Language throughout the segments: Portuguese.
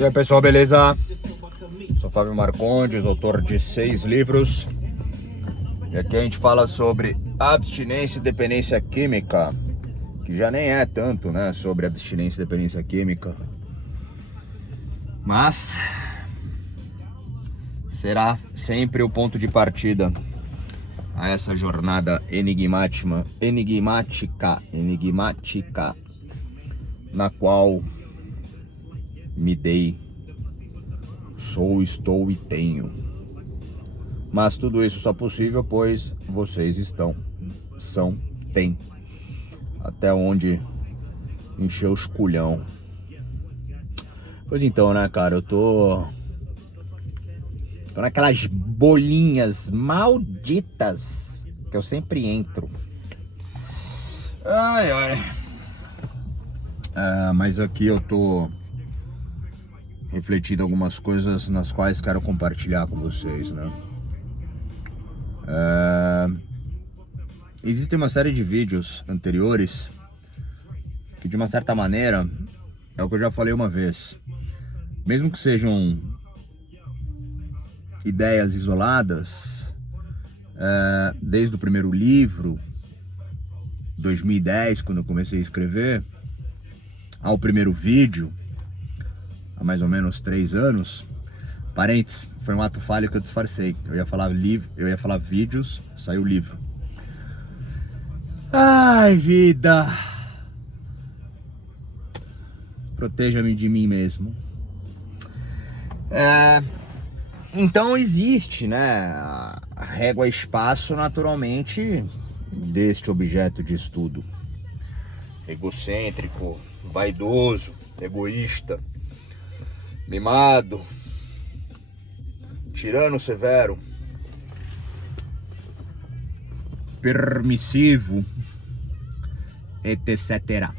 E aí pessoal, beleza? Sou Fábio Marcondes, autor de 6 livros. E aqui a gente fala sobre abstinência e dependência química, que já nem é tanto, né, sobre abstinência e dependência química, mas será sempre o ponto de partida a essa jornada enigmática, na qual me dei, sou, estou e tenho. Mas tudo isso só possível pois vocês têm até onde encher os culhão. Pois então, né, cara, eu tô naquelas bolinhas malditas que eu sempre entro. Mas aqui eu tô refletindo algumas coisas nas quais quero compartilhar com vocês, né? Existem uma série de vídeos anteriores que, de uma certa maneira, é o que eu já falei uma vez. Mesmo que sejam ideias isoladas, desde o primeiro livro, 2010, quando eu comecei a escrever, ao primeiro vídeo, há mais ou menos 3 anos, parênteses, foi um ato falho que eu disfarcei. Eu ia falar vídeos, saiu livro. Ai, vida! Proteja-me de mim mesmo. Então existe, né, a régua espaço naturalmente deste objeto de estudo. Egocêntrico, vaidoso, egoísta, mimado, tirano severo, permissivo, etc.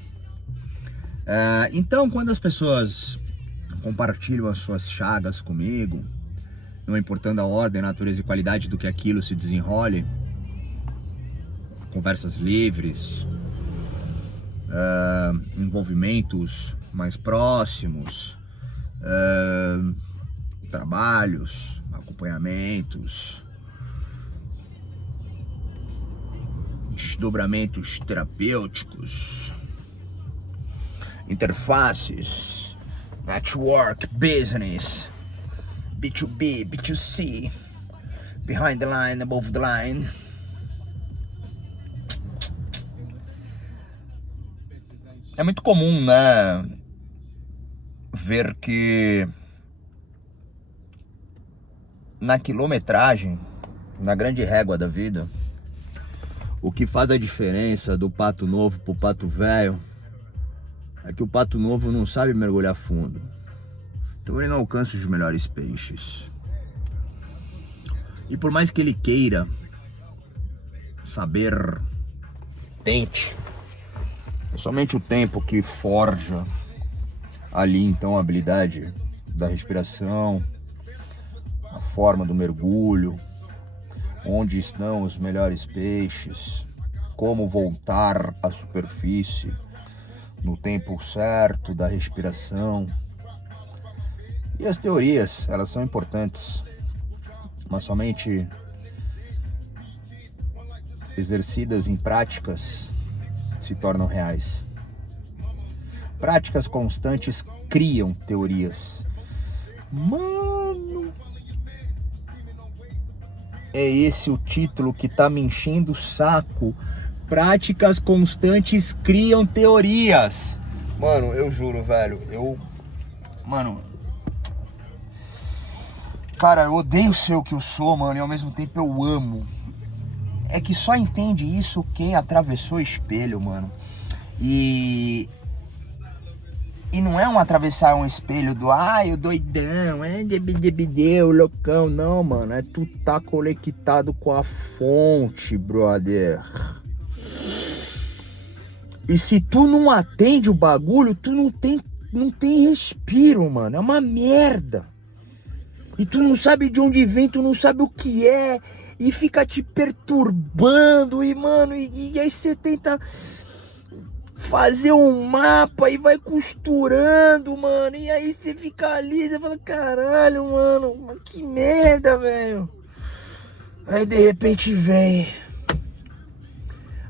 Então, quando as pessoas compartilham as suas chagas comigo, não importando a ordem, a natureza e qualidade do que aquilo se desenrole, conversas livres, envolvimentos mais próximos, trabalhos, acompanhamentos, desdobramentos terapêuticos, interfaces, network, business, B2B, B2C, behind the line, above the line. É muito comum, né, ver que na quilometragem, na grande régua da vida, o que faz a diferença do pato novo pro pato velho é que o pato novo não sabe mergulhar fundo, então ele não alcança os melhores peixes. E por mais que ele queira saber, tente, é somente o tempo que forja ali então a habilidade da respiração, a forma do mergulho, onde estão os melhores peixes, como voltar à superfície no tempo certo da respiração. E as teorias, elas são importantes, mas somente exercidas em práticas se tornam reais. Práticas constantes criam teorias. Mano, é esse o título que tá me enchendo o saco. Práticas constantes criam teorias. Mano, eu juro, velho, cara, eu odeio ser o que eu sou, mano, e ao mesmo tempo eu amo. É que só entende isso quem atravessou o espelho, mano. E não é atravessar um espelho do o doidão, o loucão. Não, mano, é tu tá conectado com a fonte, brother. E se tu não atende o bagulho, tu não tem respiro, mano. É uma merda. E tu não sabe de onde vem, tu não sabe o que é. E fica te perturbando, e mano, e aí você tenta fazer um mapa e vai costurando, mano. E aí você fica ali, você fala, caralho, mano, que merda, velho. Aí de repente vem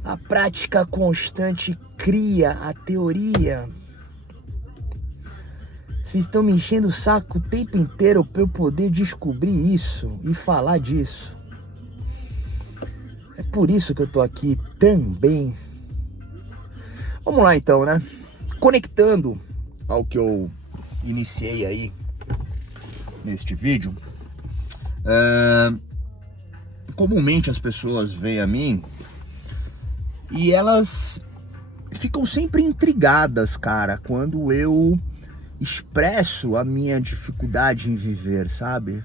a prática constante cria a teoria. Vocês estão me enchendo o saco o tempo inteiro pra eu poder descobrir isso e falar disso. É por isso que eu tô aqui também. Vamos lá então, né? Conectando ao que eu iniciei aí neste vídeo. Comumente as pessoas vêm a mim e elas ficam sempre intrigadas, cara, quando eu expresso a minha dificuldade em viver, sabe?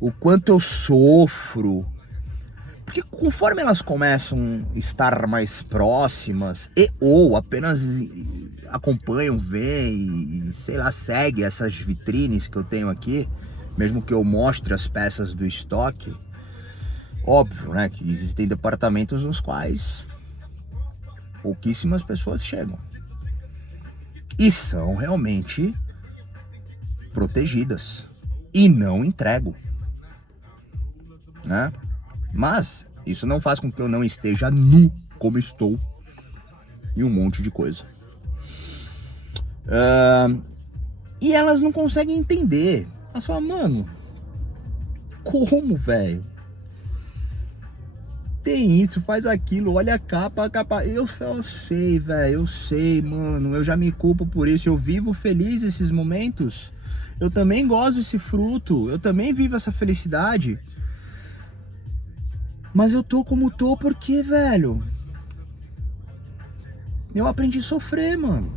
O quanto eu sofro. Porque conforme elas começam a estar mais próximas ou apenas acompanham, veem e, sei lá, seguem essas vitrines que eu tenho aqui, mesmo que eu mostre as peças do estoque, óbvio, né, que existem departamentos nos quais pouquíssimas pessoas chegam. E são realmente protegidas. E não entrego, né? Mas isso não faz com que eu não esteja nu como estou em um monte de coisa. E elas não conseguem entender. Elas falam, mano, como, velho? Tem isso, faz aquilo, olha a capa. Eu sei, velho, eu sei, mano. Eu já me culpo por isso. Eu vivo feliz esses momentos. Eu também gosto desse fruto. Eu também vivo essa felicidade. Mas eu tô como tô porque, velho, eu aprendi a sofrer, mano.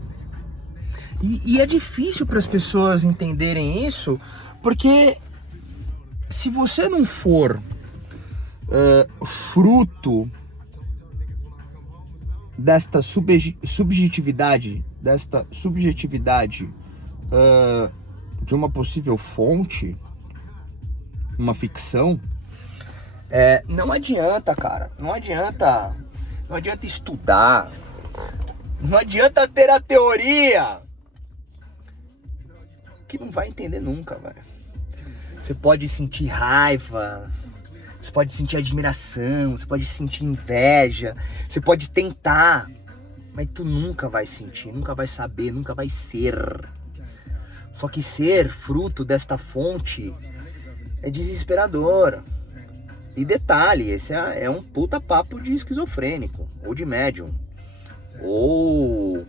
E é difícil para as pessoas entenderem isso, porque se você não for fruto desta subjetividade, de uma possível fonte, uma ficção, não adianta, cara. Não adianta estudar. Não adianta ter a teoria. Que não vai entender nunca, velho. Você pode sentir raiva. Você pode sentir admiração. Você pode sentir inveja. Você pode tentar. Mas tu nunca vai sentir, nunca vai saber, nunca vai ser. Só que ser fruto desta fonte é desesperador. E detalhe, esse é um puta papo de esquizofrênico, ou de médium, ou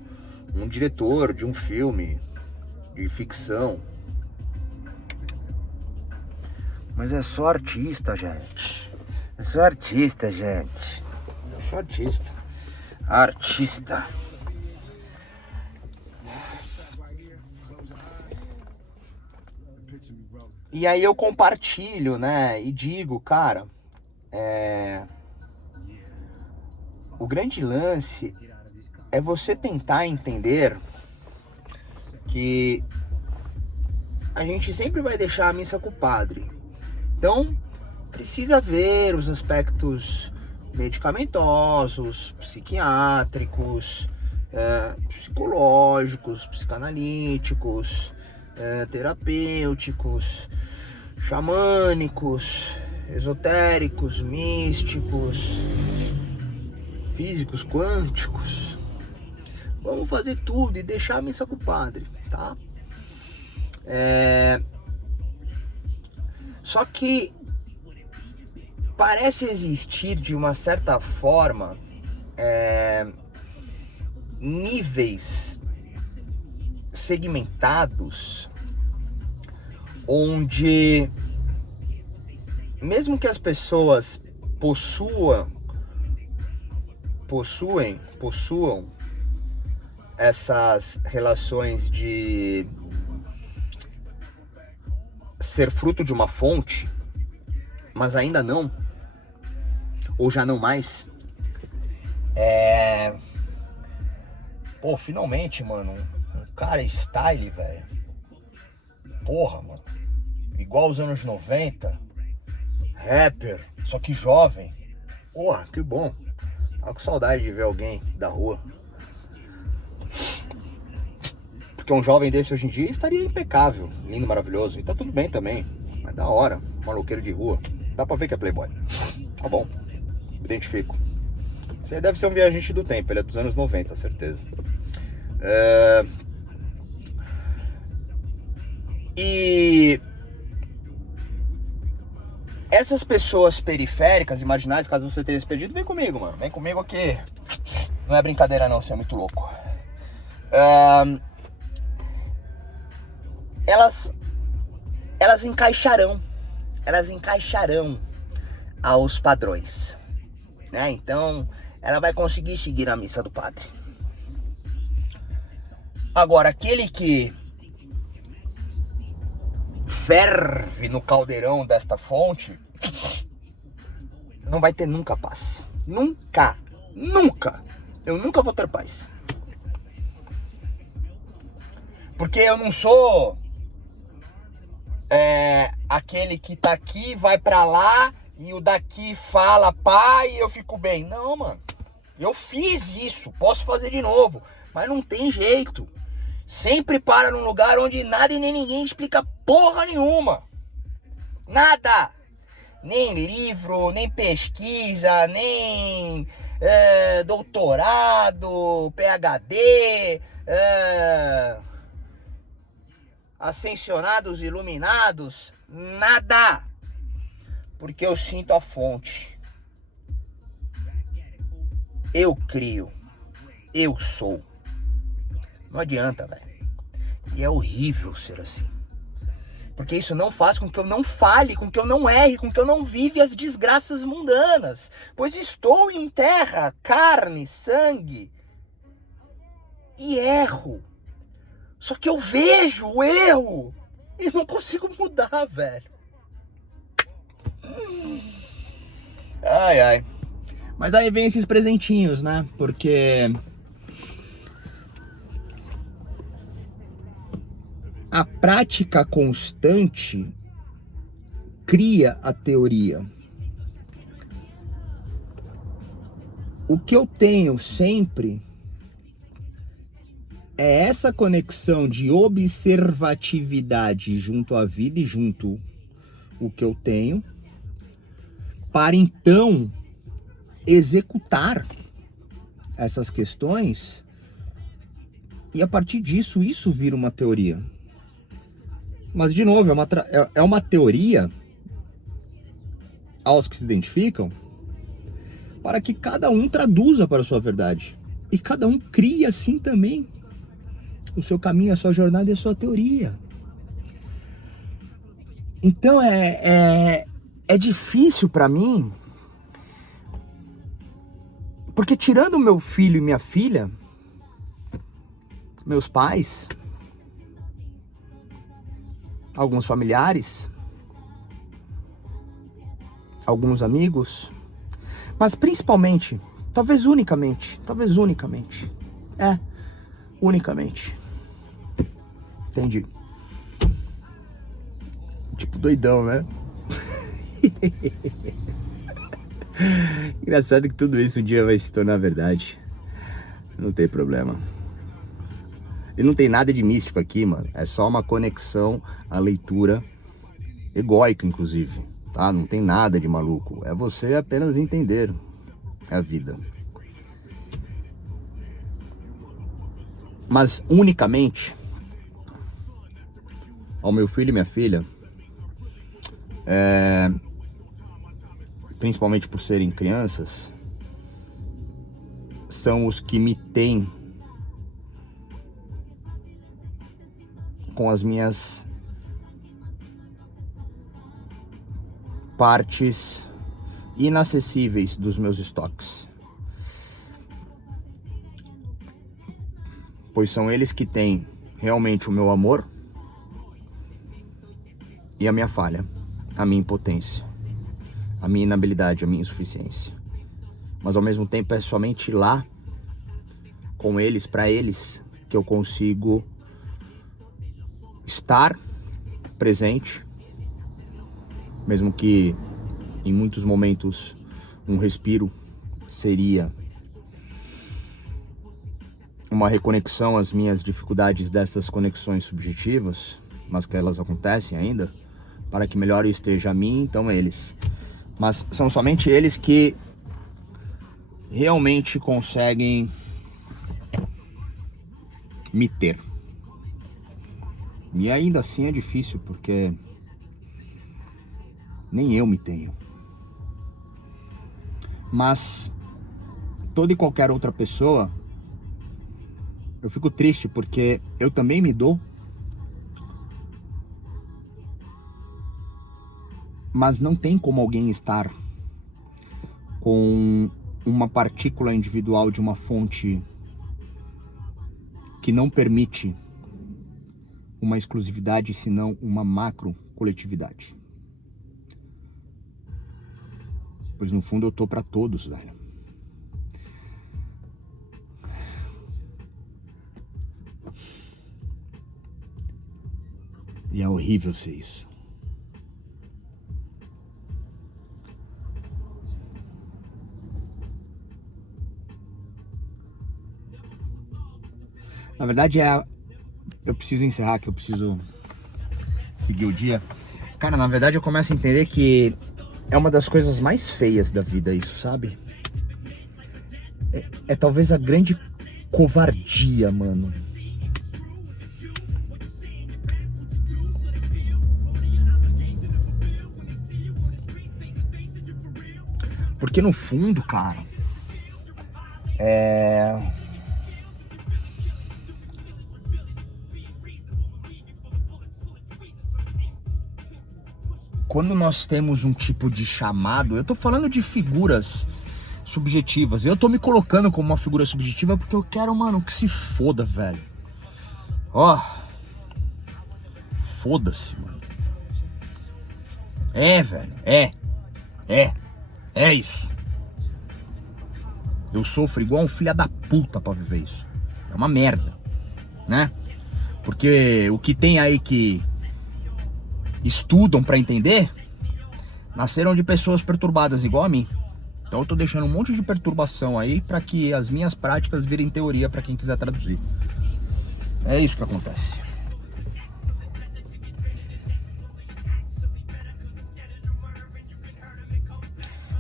um diretor de um filme de ficção. Mas é só artista, gente. É só artista, gente. É só artista. Artista. E aí eu compartilho, né, e digo, cara, o grande lance é você tentar entender que a gente sempre vai deixar a missa com o padre. Então, precisa ver os aspectos medicamentosos, psiquiátricos, psicológicos, psicanalíticos, terapêuticos, xamânicos, esotéricos, místicos, físicos, quânticos. Vamos fazer tudo e deixar a missa com o padre, tá? Só que parece existir de uma certa forma níveis segmentados onde mesmo que as pessoas possuam essas relações de ser fruto de uma fonte, mas ainda não, ou já não mais, pô, finalmente, mano, um cara style, velho, porra, mano, igual aos anos 90, rapper, só que jovem, porra, que bom. Tava com saudade de ver alguém da rua. Porque um jovem desse hoje em dia estaria impecável, lindo, maravilhoso. E tá tudo bem também. Mas da hora, maloqueiro de rua. Dá pra ver que é playboy. Tá bom, me identifico. Você deve ser um viajante do tempo, ele é dos anos 90, certeza. E essas pessoas periféricas, imaginárias, caso você tenha se perdido, vem comigo, mano. Vem comigo que não é brincadeira não, você é muito louco. Elas encaixarão aos padrões, né? Então, ela vai conseguir seguir a missa do padre. Agora, aquele que ferve no caldeirão desta fonte não vai ter nunca paz. Nunca. Eu nunca vou ter paz. Porque eu não sou aquele que tá aqui, vai pra lá e o daqui fala pá e eu fico bem. Não, mano. Eu fiz isso, posso fazer de novo, mas não tem jeito. Sempre para num lugar onde nada e nem ninguém explica porra nenhuma. Nada. Nem livro, nem pesquisa, nem doutorado, PhD, ascensionados, iluminados, nada. Porque eu sinto a fonte. Eu crio. Eu sou. Não adianta, velho. E é horrível ser assim. Porque isso não faz com que eu não fale, com que eu não erre, com que eu não vive as desgraças mundanas. Pois estou em terra, carne, sangue. E erro. Só que eu vejo o erro. E não consigo mudar, velho. Ai, ai. Mas aí vem esses presentinhos, né? Porque a prática constante cria a teoria. O que eu tenho sempre é essa conexão de observatividade junto à vida e junto o que eu tenho, para então executar essas questões e a partir disso, isso vira uma teoria. Mas, de novo, é uma teoria aos que se identificam para que cada um traduza para a sua verdade. E cada um cria, assim, também o seu caminho, a sua jornada e a sua teoria. Então, é difícil para mim, porque tirando meu filho e minha filha, meus pais, alguns familiares, alguns amigos, mas principalmente, talvez unicamente, entendi. Tipo doidão, né? Engraçado que tudo isso um dia vai se tornar verdade. Não tem problema. E não tem nada de místico aqui, mano. É só uma conexão à leitura egóica, inclusive, tá? Não tem nada de maluco. É você apenas entender a vida. Mas unicamente ao meu filho e minha filha, principalmente por serem crianças, são os que me têm com as minhas partes inacessíveis dos meus estoques. Pois são eles que têm realmente o meu amor e a minha falha, a minha impotência, a minha inabilidade, a minha insuficiência. Mas ao mesmo tempo é somente lá, com eles, para eles, que eu consigo estar presente, mesmo que em muitos momentos um respiro seria uma reconexão às minhas dificuldades dessas conexões subjetivas, mas que elas acontecem ainda, para que melhor esteja a mim, então eles. Mas são somente eles que realmente conseguem me ter. E ainda assim é difícil, porque nem eu me tenho. Mas toda e qualquer outra pessoa, eu fico triste porque eu também me dou, mas não tem como alguém estar com uma partícula individual de uma fonte que não permite uma exclusividade, senão uma macro coletividade. Pois no fundo eu tô pra todos, velho. E é horrível ser isso. Na verdade eu preciso encerrar, que eu preciso seguir o dia. Cara, na verdade eu começo a entender que é uma das coisas mais feias da vida isso, sabe? É talvez a grande covardia, mano. Porque no fundo, cara, quando nós temos um tipo de chamado, eu tô falando de figuras subjetivas, eu tô me colocando como uma figura subjetiva porque eu quero, mano, que se foda, velho. Ó, foda-se, mano. Velho, é isso. Eu sofro igual um filho da puta pra viver isso. É uma merda, né? Porque o que tem aí que estudam pra entender, nasceram de pessoas perturbadas igual a mim. Então eu tô deixando um monte de perturbação aí pra que as minhas práticas virem teoria pra quem quiser traduzir. É isso que acontece.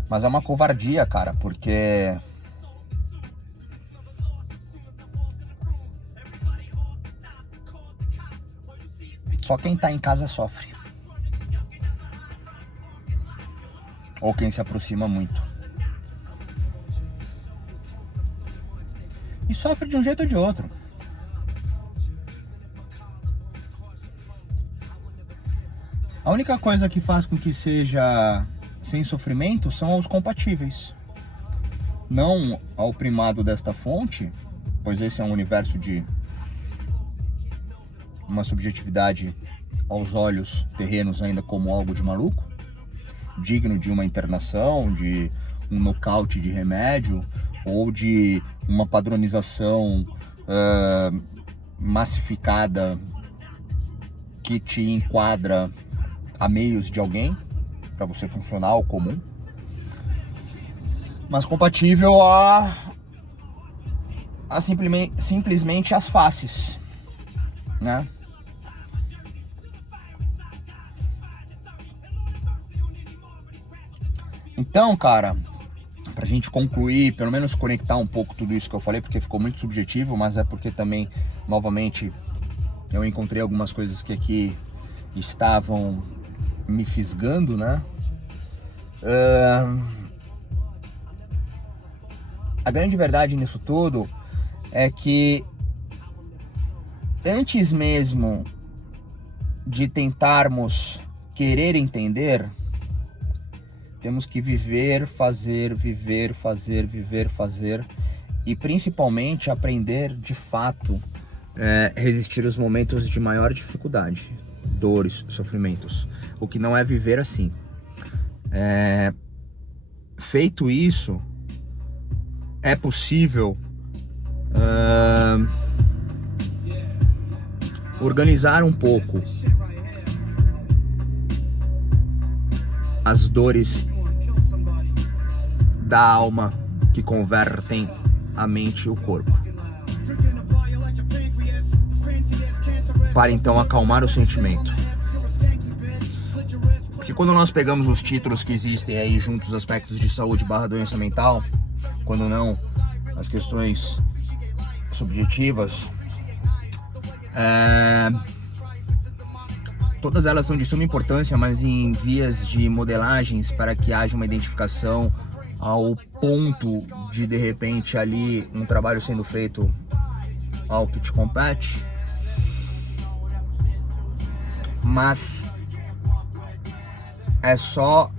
Mas é uma covardia, cara, porque só quem tá em casa sofre. Ou quem se aproxima muito. E sofre de um jeito ou de outro. A única coisa que faz com que seja sem sofrimento são os compatíveis. Não ao primado desta fonte, pois esse é um universo de uma subjetividade aos olhos terrenos ainda como algo de maluco, digno de uma internação, de um nocaute de remédio ou de uma padronização massificada que te enquadra a meios de alguém para você funcionar ao comum, mas compatível a simplesmente as faces, né? Então, cara, pra gente concluir, pelo menos conectar um pouco tudo isso que eu falei, porque ficou muito subjetivo, mas é porque também, novamente, eu encontrei algumas coisas que aqui estavam me fisgando, né? A grande verdade nisso tudo é que antes mesmo de tentarmos querer entender, temos que viver, fazer e principalmente aprender de fato resistir aos momentos de maior dificuldade, dores, sofrimentos, o que não é viver assim. Feito isso, é possível organizar um pouco as dores da alma que convertem a mente e o corpo. para então acalmar o sentimento. Porque quando nós pegamos os títulos que existem aí junto os aspectos de saúde / doença mental, quando não as questões subjetivas, todas elas são de suma importância, mas em vias de modelagens para que haja uma identificação ao ponto de repente ali um trabalho sendo feito ao que te compete. Mas é só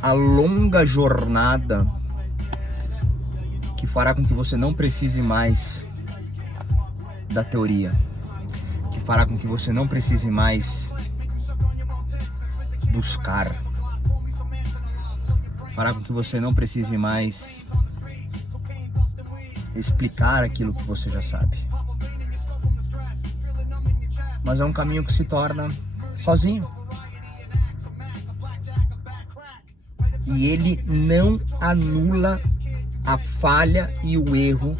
a longa jornada que fará com que você não precise mais da teoria, que fará com que você não precise mais buscar, fará com que você não precise mais explicar aquilo que você já sabe. Mas é um caminho que se torna sozinho. E ele não anula a falha e o erro,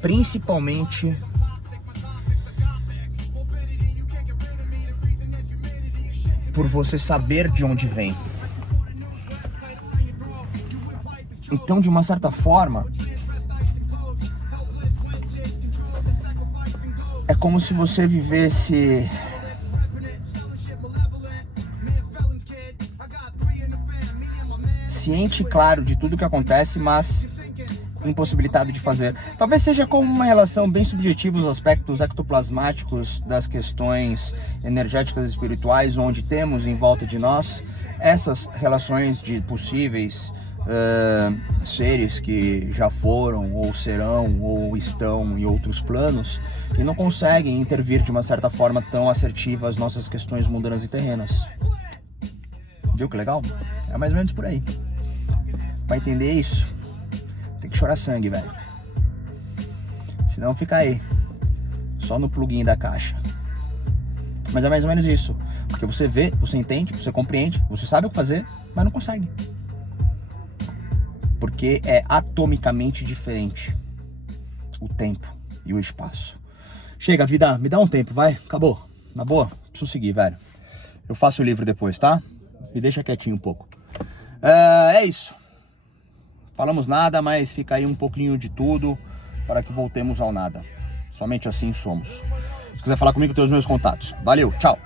principalmente por você saber de onde vem. Então, de uma certa forma, é como se você vivesse ciente e claro de tudo que acontece, mas impossibilitado de fazer. Talvez seja como uma relação bem subjetiva os aspectos ectoplasmáticos das questões energéticas e espirituais, onde temos em volta de nós essas relações de possíveis seres que já foram, ou serão, ou estão em outros planos e não conseguem intervir de uma certa forma tão assertiva as nossas questões mundanas e terrenas. Viu que legal? É mais ou menos por aí. Pra entender isso, tem que chorar sangue, velho. Senão fica aí, só no plugin da caixa. Mas é mais ou menos isso. Porque você vê, você entende, você compreende, você sabe o que fazer, mas não consegue. Porque é atomicamente diferente o tempo e o espaço. Chega, vida, me dá um tempo, vai, acabou. Na boa, preciso seguir, velho. Eu faço o livro depois, tá? Me deixa quietinho um pouco. É isso. Falamos nada, mas fica aí um pouquinho de tudo para que voltemos ao nada. Somente assim somos. Se quiser falar comigo, tem os meus contatos. Valeu, tchau!